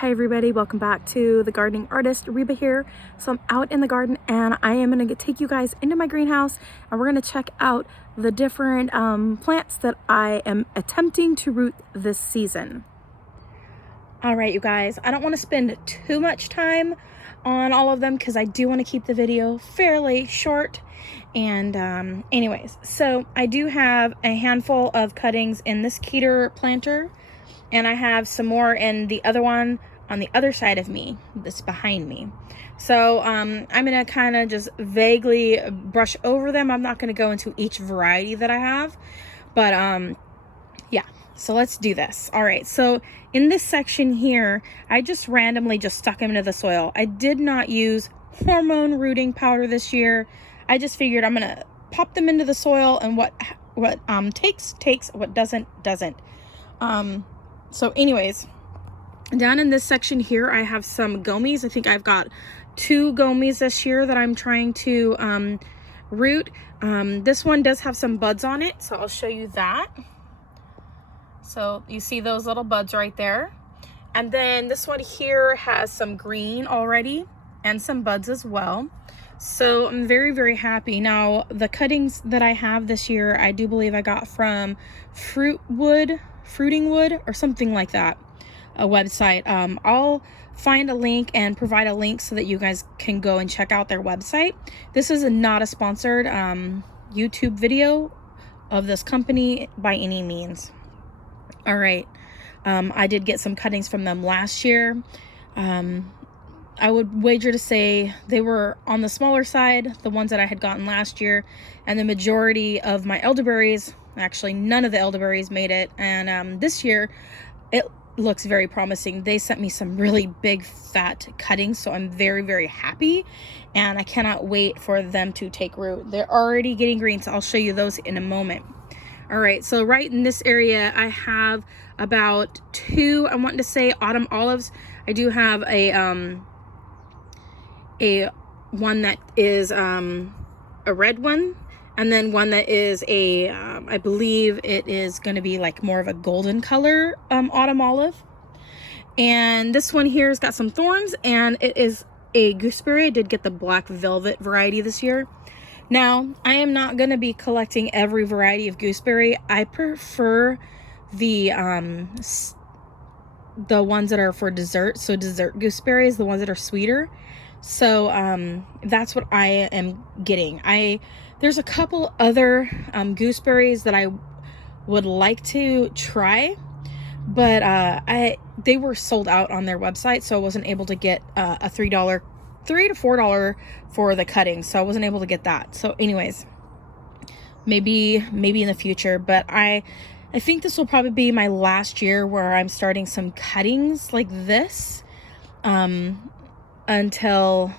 Hi everybody, welcome back to the gardening artist. Reba here. So I'm out in the garden and I am going to take you guys into my greenhouse and we're going to check out the different plants that I am attempting to root this season. All right, you guys, I don't want to spend too much time on all of them because I do want to keep the video fairly short. And anyways, so I do have a handful of cuttings in this Keter planter, and I have some more in the other one on the other side of me, this behind me. So I'm gonna kind of just vaguely brush over them. I'm not gonna go into each variety that I have, but yeah, so let's do this. All right, so in this section here, I just randomly just stuck them into the soil. I did not use hormone rooting powder this year. I just figured I'm gonna pop them into the soil, and what takes, what doesn't. So anyways, down in this section here, I have some gomies. I think I've got 2 gomies this year that I'm trying to root. This one does have some buds on it, so I'll show you that. So you see those little buds right there. And then this one here has some green already and some buds as well. So I'm very, very happy. Now, the cuttings that I have this year, I do believe I got from Fruitingwood or something like that, a website. I'll find a link and provide a link so that you guys can go and check out their website. This is not a sponsored YouTube video of this company by any means. All right, I did get some cuttings from them last year. I would wager to say they were on the smaller side, the ones that I had gotten last year, and the majority of my elderberries, actually none of the elderberries made it, and this year it looks very promising. They sent me some really big fat cuttings, so I'm very, very happy, and I cannot wait for them to take root. They're already getting green, so I'll show you those in a moment. All right, so right in this area I have about 2, I want to say, autumn olives. I do have a one that is a red one, and then one that is a I believe it is going to be like more of a golden color autumn olive. And this one here has got some thorns, and it is a gooseberry. I did get the black velvet variety this year. Now, I am not going to be collecting every variety of gooseberry. I prefer the ones that are for dessert. So dessert gooseberries, the ones that are sweeter. So that's what I am getting. There's a couple other gooseberries that I would like to try, but they were sold out on their website, so I wasn't able to get a $3 to $4 for the cutting, so I wasn't able to get that. So anyways, maybe in the future, but I think this will probably be my last year where I'm starting some cuttings like this until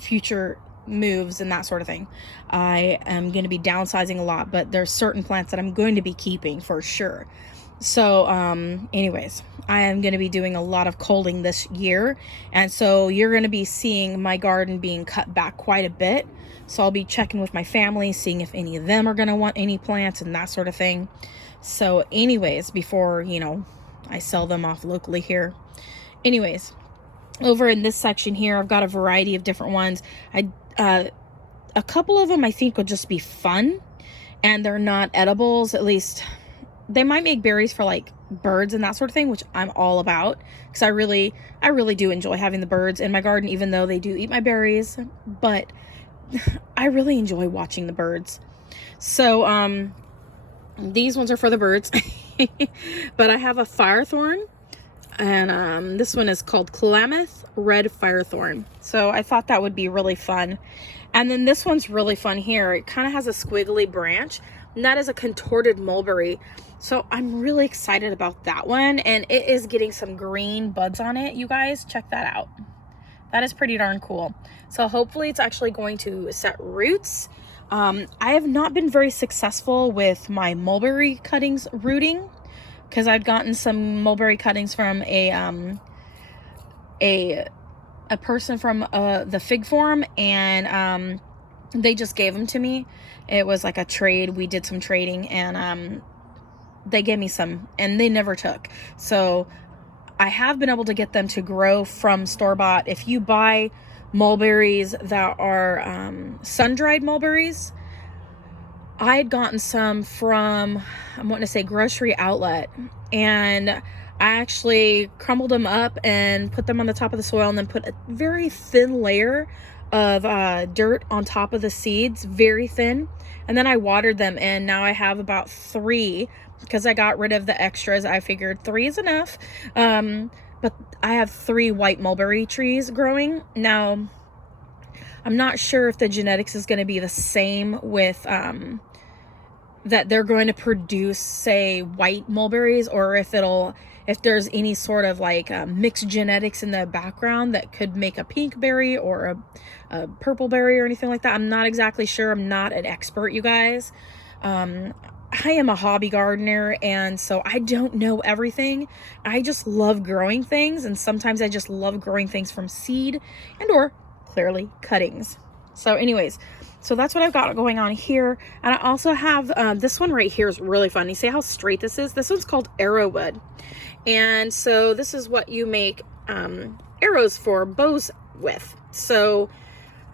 future moves and that sort of thing. I am going to be downsizing a lot, but there's certain plants that I'm going to be keeping for sure. So anyways, I am going to be doing a lot of colding this year, and so you're going to be seeing my garden being cut back quite a bit. So I'll be checking with my family, seeing if any of them are going to want any plants and that sort of thing. So anyways, before, you know, I sell them off locally here. Anyways, over in this section here, I've got a variety of different ones. A couple of them I think will just be fun, and they're not edibles. At least they might make berries for like birds and that sort of thing, which I'm all about, because I really do enjoy having the birds in my garden, even though they do eat my berries. But I really enjoy watching the birds. So these ones are for the birds. But I have a firethorn, and this one is called Klamath Red Firethorn. So I thought that would be really fun. And then this one's really fun here. It kind of has a squiggly branch, and that is a contorted mulberry. So I'm really excited about that one, and it is getting some green buds on it. You guys, check that out. That is pretty darn cool. So hopefully it's actually going to set roots. I have not been very successful with my mulberry cuttings rooting, because I've gotten some mulberry cuttings from a person from the fig farm, and they just gave them to me. It was like a trade. We did some trading, and they gave me some, and they never took. So I have been able to get them to grow from store-bought. If you buy mulberries that are sun-dried mulberries, I had gotten some from, I'm wanting to say grocery outlet, and I actually crumbled them up and put them on the top of the soil, and then put a very thin layer of dirt on top of the seeds, very thin. And then I watered them, and now I have about 3, because I got rid of the extras. I figured 3 is enough. But I have 3 white mulberry trees growing. Now, I'm not sure if the genetics is going to be the same with, that they're going to produce, say, white mulberries, or if there's any sort of like mixed genetics in the background that could make a pink berry or a purple berry or anything like that. I'm not exactly sure. I'm not an expert, you guys. I am a hobby gardener, and so I don't know everything. I just love growing things, and sometimes I just love growing things from seed and or clearly cuttings. So anyways, so that's what I've got going on here. And I also have this one right here is really fun. You see how straight this is? This one's called arrowwood. And so this is what you make arrows for bows with. So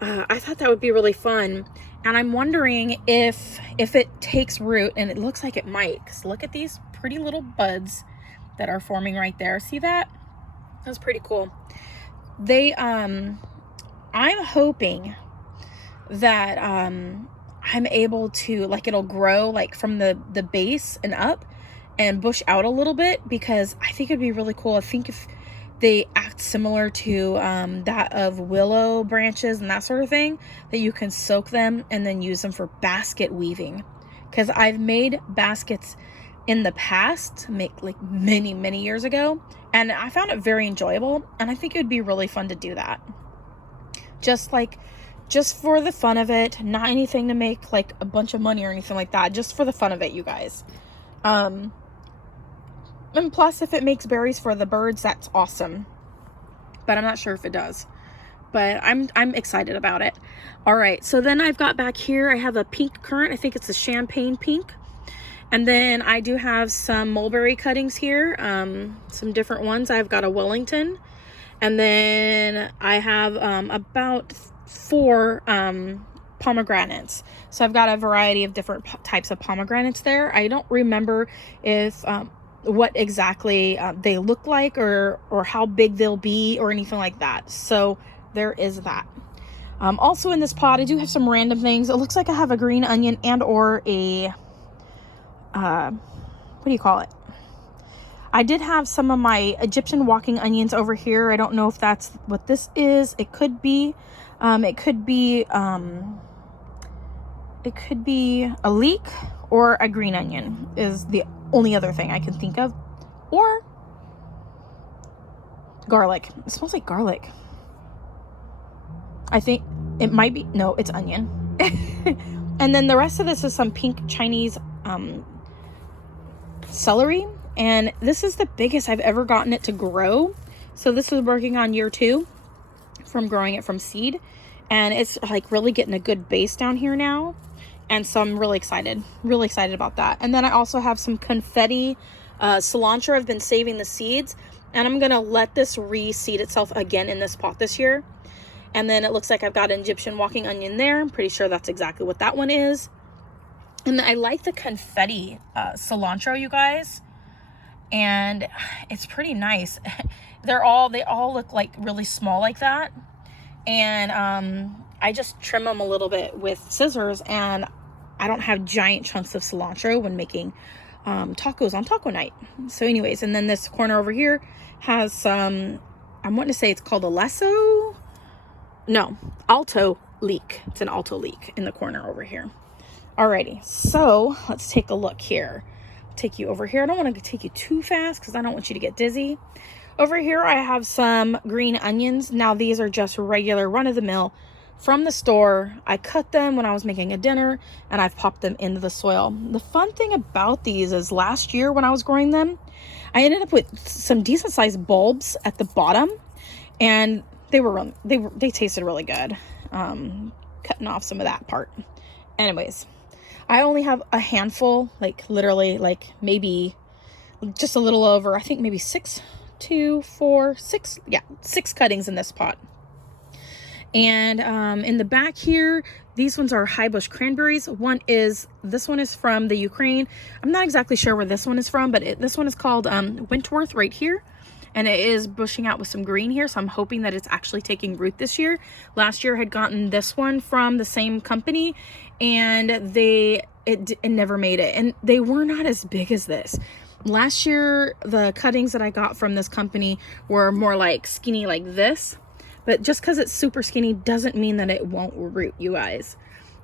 I thought that would be really fun. And I'm wondering if it takes root, and it looks like it might, because look at these pretty little buds that are forming right there. See that? That's pretty cool. I'm hoping that I'm able to, like, it'll grow like from the base and up and bush out a little bit, because I think it'd be really cool. I think if they act similar to that of willow branches and that sort of thing, that you can soak them and then use them for basket weaving. Because I've made baskets in the past, like many years ago, and I found it very enjoyable, and I think it would be really fun to do that. Just for the fun of it, not anything to make like a bunch of money or anything like that, just for the fun of it, you guys. And plus, if it makes berries for the birds, that's awesome. But I'm not sure if it does. But I'm excited about it. All right, so then I've got back here, I have a pink currant. I think it's a champagne pink. And then I do have some mulberry cuttings here, some different ones. I've got a Wellington. And then I have about 4 pomegranates. So I've got a variety of different types of pomegranates there. I don't remember if what exactly they look like, or how big they'll be, or anything like that. So there is that. Also in this pot, I do have some random things. It looks like I have a green onion and or a what do you call it? I did have some of my Egyptian walking onions over here. I don't know if that's what this is. It could be a leek, or a green onion is the only other thing I can think of. Or garlic. It smells like garlic. I think it might be, no, it's onion. And then the rest of this is some pink Chinese celery. And this is the biggest I've ever gotten it to grow. So this is working on year 2 from growing it from seed. And it's like really getting a good base down here now. And so I'm really excited about that. And then I also have some confetti cilantro. I've been saving the seeds, and I'm gonna let this reseed itself again in this pot this year. And then it looks like I've got an Egyptian walking onion there. I'm pretty sure that's exactly what that one is. And I like the confetti cilantro, you guys. And it's pretty nice. They all look like really small like that. And I just trim them a little bit with scissors, and I don't have giant chunks of cilantro when making tacos on taco night. So anyways, and then this corner over here has some, I'm wanting to say it's called a alto leek. It's an alto leek in the corner over here. Alrighty, so let's take a look here. Take you over here. I don't want to take you too fast because I don't want you to get dizzy. Over here I have some green onions. Now these are just regular run-of-the-mill from the store. I cut them when I was making a dinner, and I've popped them into the soil. The fun thing about these is last year when I was growing them, I ended up with some decent sized bulbs at the bottom, and they tasted really good. Cutting off some of that part. Anyways, I only have a handful, like literally like maybe just a little over, I think maybe 6 2, 4, 6, yeah, 6 cuttings in this pot. And in the back here, these ones are high bush cranberries. This one is from the Ukraine. I'm not exactly sure where this one is from, but this one is called Wentworth right here. And it is bushing out with some green here, so I'm hoping that it's actually taking root this year. Last year I had gotten this one from the same company, and it never made it. And they were not as big as this. Last year, the cuttings that I got from this company were more like skinny like this. But just because it's super skinny doesn't mean that it won't root, you guys.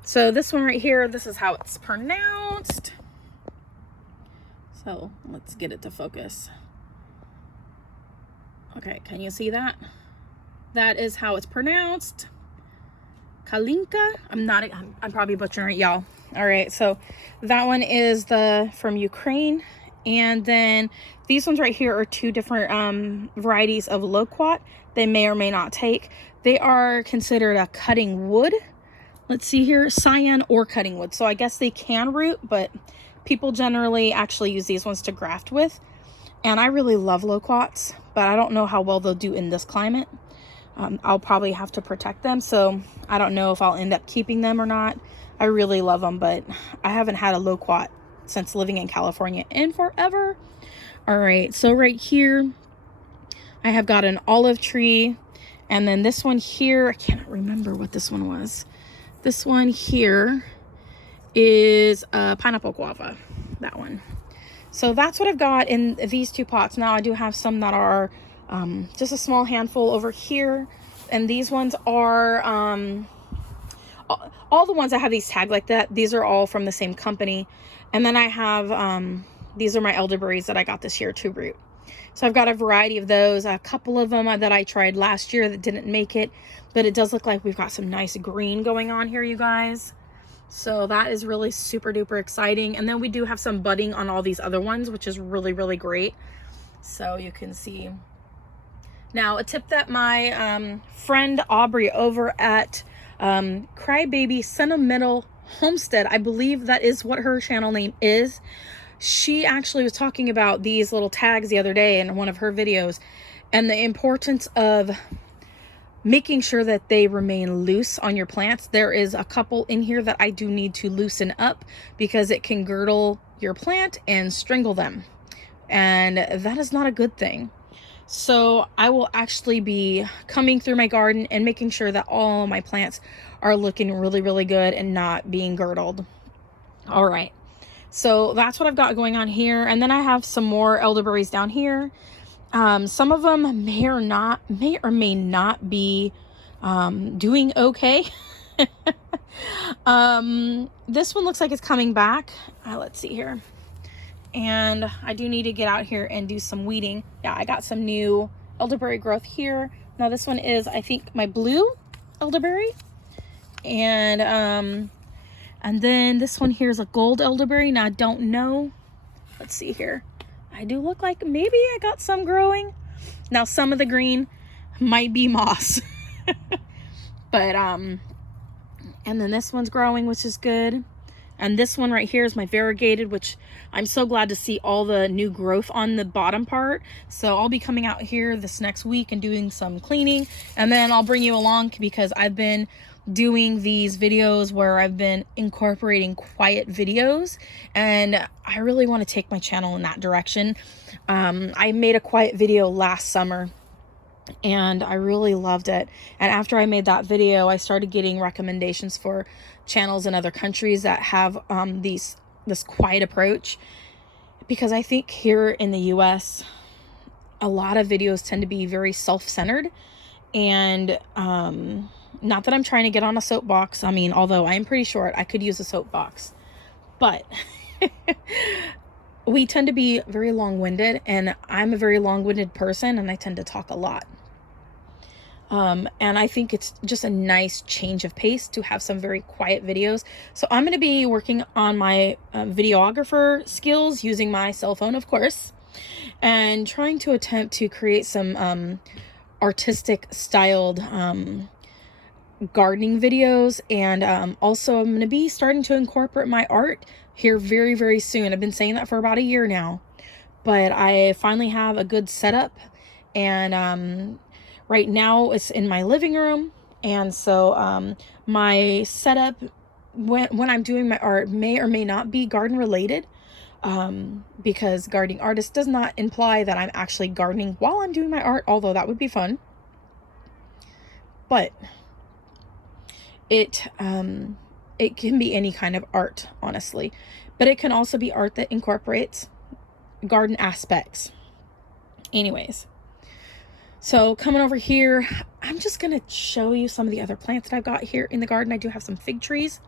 So this one right here, this is how it's pronounced. So let's get it to focus. Okay, can you see that? That is how it's pronounced. Kalinka. I'm probably butchering it, y'all. All right, so that one is from Ukraine. And then these ones right here are 2 different varieties of loquat. They may or may not take. They are considered a cutting wood. Let's see here, cyan or cutting wood. So I guess they can root, but people generally actually use these ones to graft with. And I really love loquats, but I don't know how well they'll do in this climate. I'll probably have to protect them, so I don't know if I'll end up keeping them or not. I really love them, but I haven't had a loquat since living in California in forever. All right, so right here I have got an olive tree, and then this one here, I can't remember what this one was. This one here is a pineapple guava, that one. So that's what I've got in these 2 pots. Now I do have some that are just a small handful over here, and these ones are all the ones that have these tagged like that, these are all from the same company. And then I have these are my elderberries that I got this year to root. So I've got a variety of those, a couple of them that I tried last year that didn't make it, but it does look like we've got some nice green going on here, you guys. So that is really super duper exciting. And then we do have some budding on all these other ones, which is really, really great. So you can see. Now, a tip that my friend Aubrey over at Crybaby Sentimental Homestead, I believe that is what her channel name is. She actually was talking about these little tags the other day in one of her videos, and the importance of making sure that they remain loose on your plants. There is a couple in here that I do need to loosen up because it can girdle your plant and strangle them, and that is not a good thing. So I will actually be coming through my garden and making sure that all my plants are looking really, really good and not being girdled. All right, so that's what I've got going on here. And then I have some more elderberries down here. Some of them may or may not be doing okay. This one looks like it's coming back. Let's see here. And I do need to get out here and do some weeding. Yeah, I got some new elderberry growth here. Now this one is, I think, my blue elderberry. And then this one here is a gold elderberry. Now I don't know. Let's see here. I do look like maybe I got some growing. Now some of the green might be moss. But and then this one's growing, which is good. And this one right here is my variegated, which I'm so glad to see all the new growth on the bottom part. So I'll be coming out here this next week and doing some cleaning, and then I'll bring you along because I've been doing these videos where I've been incorporating quiet videos, and I really want to take my channel in that direction. I made a quiet video last summer and I really loved it. And after I made that video, I started getting recommendations for channels in other countries that have this quiet approach, because I think here in the US a lot of videos tend to be very self-centered. And not that I'm trying to get on a soapbox. I mean, although I am pretty short, I could use a soapbox, but we tend to be very long-winded, and I'm a very long-winded person, and I tend to talk a lot. And I think it's just a nice change of pace to have some very quiet videos. So I'm going to be working on my videographer skills using my cell phone, of course, and trying to attempt to create some artistic styled gardening videos. And also I'm going to be starting to incorporate my art here very, very soon. I've been saying that for about a year now, but I finally have a good setup and right now it's in my living room. And so my setup when I'm doing my art may or may not be garden related, because gardening artist does not imply that I'm actually gardening while I'm doing my art, although that would be fun. But it can be any kind of art, honestly, but it can also be art that incorporates garden aspects. Anyways, so coming over here, I'm just gonna show you some of the other plants that I've got here in the garden. I do have some fig trees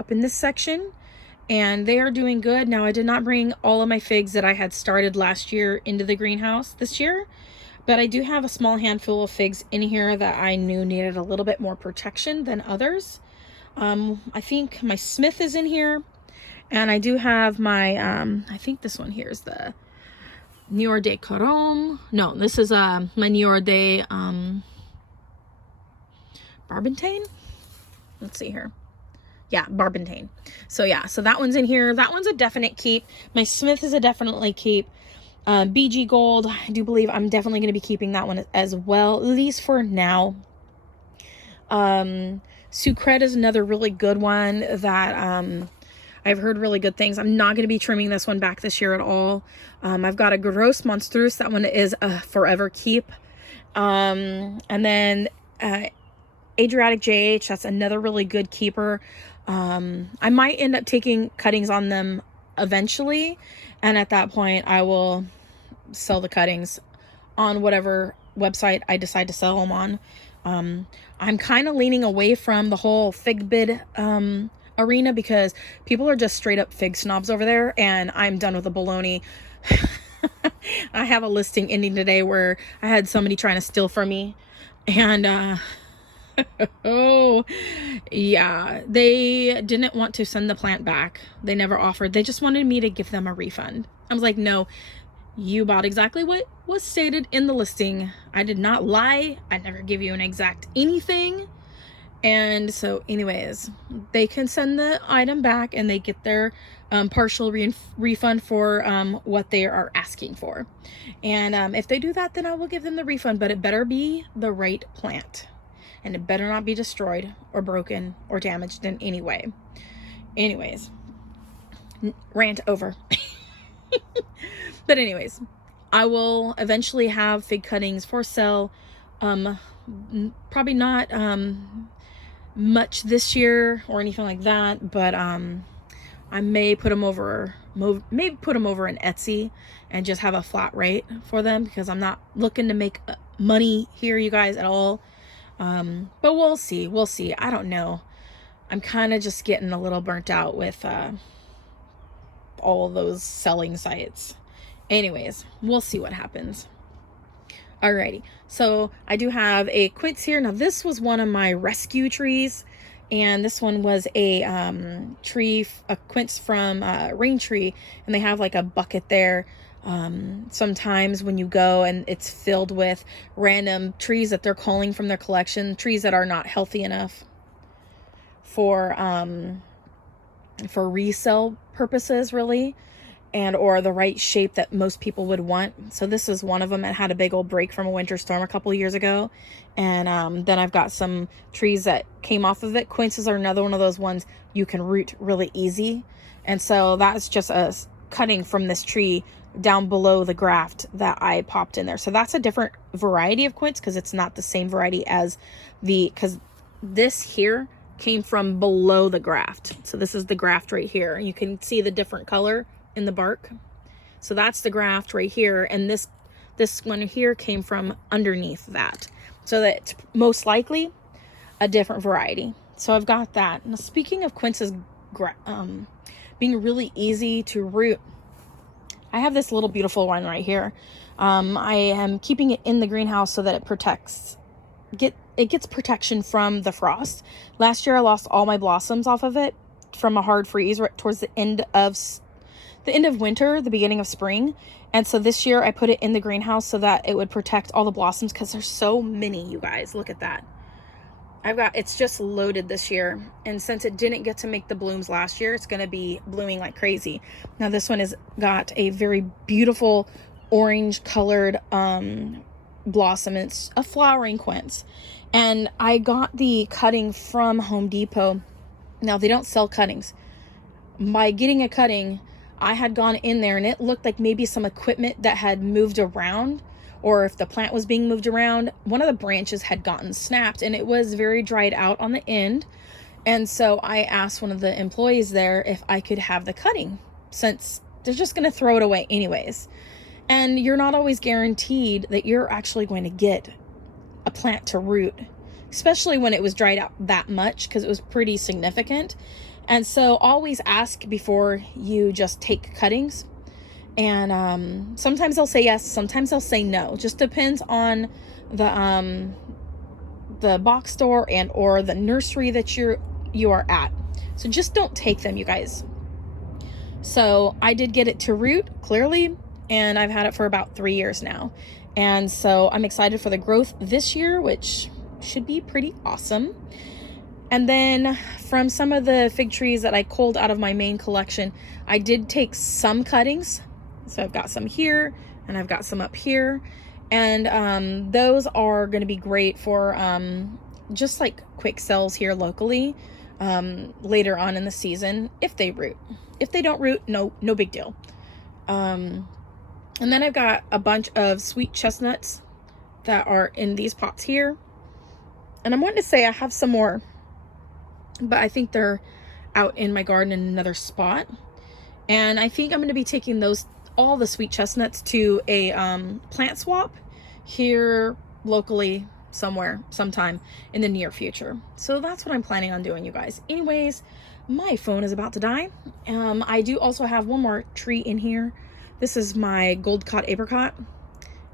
up in this section, and they are doing good. Now, I did not bring all of my figs that I had started last year into the greenhouse this year, but I do have a small handful of figs in here that I knew needed a little bit more protection than others. I think my Smith is in here, and I do have my, I think this one here is the Nior de Caron. No, this is my Nior de Barbantane. Let's see here. Yeah, Barbantane. So yeah, so that one's in here. That one's a definite keep. My Smith is a definitely keep. BG Gold, I do believe I'm definitely going to be keeping that one as well, at least for now. Sucret is another really good one that I've heard really good things. I'm not going to be trimming this one back this year at all. I've got a Gross Monstrous. That one is a forever keep. And then Adriatic JH, that's another really good keeper. I might end up taking cuttings on them eventually, and at that point I will sell the cuttings on whatever website I decide to sell them on. I'm kind of leaning away from the whole fig bid arena, because people are just straight up fig snobs over there, and I'm done with the baloney. I have a listing ending today where I had somebody trying to steal from me, and oh yeah, they didn't want to send the plant back. They never offered. They just wanted me to give them a refund. I was like, no, you bought exactly what was stated in the listing. I did not lie. I never give you an exact anything. And so anyways, they can send the item back and they get their partial refund for what they are asking for. And if they do that, then I will give them the refund, but it better be the right plant. And it better not be destroyed or broken or damaged in any way. Anyways, rant over. But anyways, I will eventually have fig cuttings for sale. Probably not much this year or anything like that, but I may put them over, maybe put them over in Etsy and just have a flat rate for them, because I'm not looking to make money here, you guys, at all. But we'll see. I don't know. I'm kind of just getting a little burnt out with all those selling sites. Anyways, we'll see what happens. Alrighty, so I do have a quince here. Now this was one of my rescue trees, and this one was a quince from Rain Tree, and they have like a bucket there. Sometimes when you go and it's filled with random trees that they're calling from their collection, trees that are not healthy enough for resale purposes, really, and or the right shape that most people would want. So this is one of them. It had a big old break from a winter storm a couple of years ago, and then I've got some trees that came off of it. Quinces are another one of those ones you can root really easy, and so that's just a cutting from this tree down below the graft that I popped in there. So that's a different variety of quince, because it's not the same variety as because this here came from below the graft. So this is the graft right here. You can see the different color in the bark. So that's the graft right here, and this one here came from underneath that. So that's most likely a different variety. So I've got that. Now, speaking of quinces being really easy to root, I have this little beautiful one right here. I am keeping it in the greenhouse so that it gets protection from the frost. Last year I lost all my blossoms off of it from a hard freeze right towards the end of winter, the beginning of spring. And so this year I put it in the greenhouse so that it would protect all the blossoms, because there's so many, you guys. Look at that. It's just loaded this year, and since it didn't get to make the blooms last year, it's going to be blooming like crazy. Now this one has got a very beautiful orange colored blossom. It's a flowering quince. And I got the cutting from Home Depot. Now, they don't sell cuttings. By getting a cutting, I had gone in there and it looked like maybe some equipment that had moved around, or if the plant was being moved around, one of the branches had gotten snapped and it was very dried out on the end. And so I asked one of the employees there if I could have the cutting, since they're just going to throw it away anyways. And you're not always guaranteed that you're actually going to get a plant to root, especially when it was dried out that much, because it was pretty significant. And so always ask before you just take cuttings. And sometimes they'll say yes, sometimes they'll say no. Just depends on the box store and or the nursery that you are at. So just don't take them, you guys. So I did get it to root, clearly, and I've had it for about 3 years now. And so I'm excited for the growth this year, which should be pretty awesome. And then from some of the fig trees that I culled out of my main collection, I did take some cuttings. So I've got some here and I've got some up here. And those are going to be great for just like quick sells here locally later on in the season if they root. If they don't root, no big deal. And then I've got a bunch of sweet chestnuts that are in these pots here. And I'm wanting to say I have some more, but I think they're out in my garden in another spot. And I think I'm going to be taking all the sweet chestnuts to a plant swap here locally somewhere, sometime in the near future. So that's what I'm planning on doing, you guys. Anyways, my phone is about to die. I do also have one more tree in here. This is my gold cod apricot,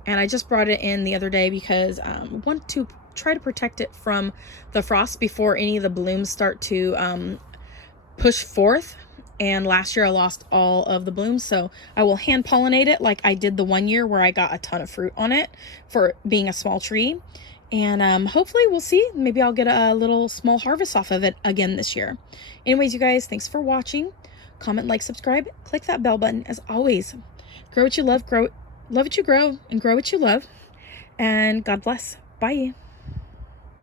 and I just brought it in the other day because I want to try to protect it from the frost before any of the blooms start to push forth. And last year I lost all of the blooms, so I will hand pollinate it like I did the one year where I got a ton of fruit on it for being a small tree. And hopefully we'll see. Maybe I'll get a little small harvest off of it again this year. Anyways, you guys, thanks for watching. Comment, like, subscribe, click that bell button. As always, grow what you love what you grow, and grow what you love. And God bless. Bye.